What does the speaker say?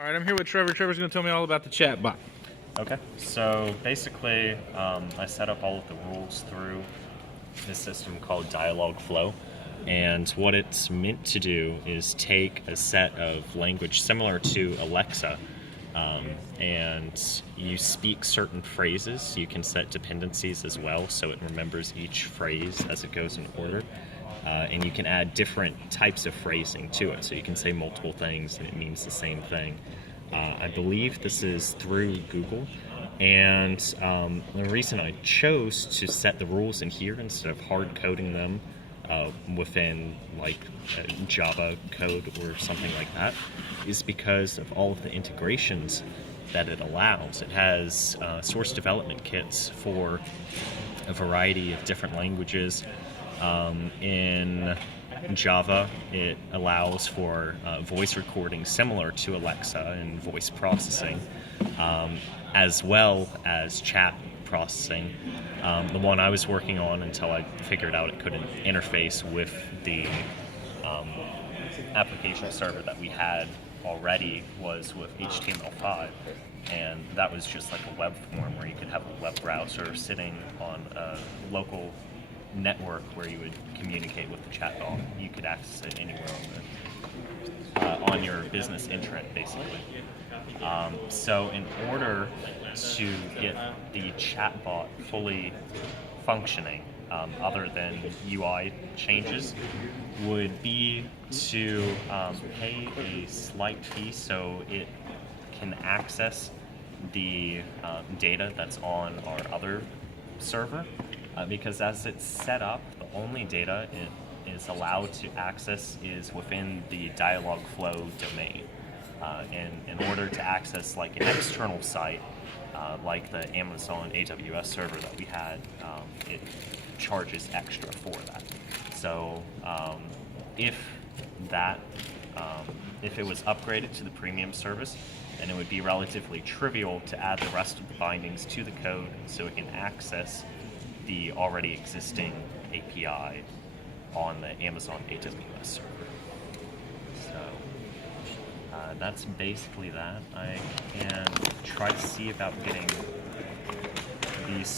All right, I'm here with Trevor. Trevor's going to tell me all about the ChatBot. Okay, so basically, I set up all of the rules through this system called Dialogflow, and what it's meant to do is take a set of language similar to Alexa, and you speak certain phrases. You can set dependencies as well, so it remembers each phrase as it goes in order. And you can add different types of phrasing to it. So you can say multiple things and it means the same thing. I believe this is through Google. And the reason I chose to set the rules in here instead of hard coding them within like Java code or something like that is because of all of the integrations that it allows. It has source development kits for a variety of different languages. In Java, it allows for voice recording similar to Alexa and voice processing, as well as chat processing. The one I was working on until I figured out it couldn't interface with the application server that we had already was with HTML5, and that was just like a web form where you could have a web browser sitting on a local network where you would communicate with the chatbot. You could access it anywhere on your business intranet, basically. So in order to get the chatbot fully functioning, other than UI changes, would be to pay a slight fee so it can access the data that's on our other server. Because as it's set up, the only data it is allowed to access is within the Dialogflow domain. And in order to access like an external site, like the Amazon AWS server that we had, it charges extra for that. So if it was upgraded to the premium service, then it would be relatively trivial to add the rest of the bindings to the code so it can access the already existing API on the Amazon AWS server. So that's basically that. I can try to see about getting these